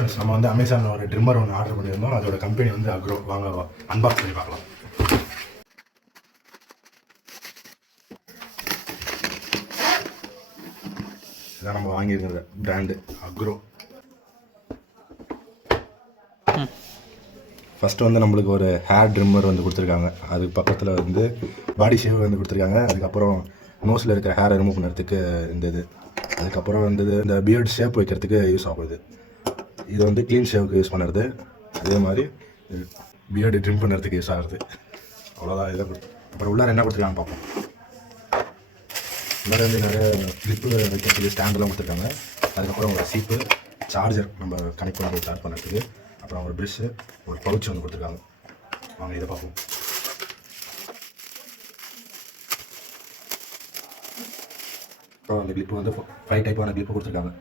Friends நம்ம வந்து அமேசானில் ஒரு ட்ரிம்மர் ஒன்று ஆர்டர் பண்ணியிருந்தோம். அதோட கம்பெனி வந்து அக்ரோ. வாங்க அன்பாக்ஸ் பண்ணி பார்க்கலாம். இதான் நம்ம வாங்கியிருக்கிற பிராண்டு அக்ரோ. ஃபஸ்ட்டு வந்து நம்மளுக்கு ஒரு ஹேர் ட்ரிம்மர் வந்து கொடுத்துருக்காங்க. அதுக்கு பக்கத்தில் வந்து பாடி ஷேவ் வந்து கொடுத்துருக்காங்க. அதுக்கப்புறம் நோஸில் இருக்கிற ஹேரை ரிமூவ் பண்ணுறதுக்கு இந்த இது. அதுக்கப்புறம் வந்து இந்த பியர்ட் ஷேப் வைக்கிறதுக்கு யூஸ் ஆகுது. இது வந்து க்ளீன் ஷேவுக்கு யூஸ் பண்ணுறது. அதே மாதிரி பியர்டு ட்ரிம் பண்ணுறதுக்கு யூஸ் ஆகுது. அவ்வளோதான். இதை அப்புறம் உள்ளார என்ன கொடுத்துருக்காங்க பார்ப்போம். உள்ளார வந்து நிறைய கிளிப்பு வைக்கிறதுக்கு ஸ்டாண்டெல்லாம் கொடுத்துருக்காங்க. அதுக்கப்புறம் ஒரு சீப்பு, சார்ஜர் நம்ம கனெக்ட் பண்ணி சார்ஜ் பண்ணுறதுக்கு, அப்புறம் ஒரு ப்ரெஷ்ஷு, ஒரு பவுச் வந்து கொடுத்துருக்காங்க. வாங்க இதை பார்ப்போம். அப்புறம் அந்த கிளிப்பு வந்து 5 டைப்பான கிளிப்பு கொடுத்துருக்காங்க.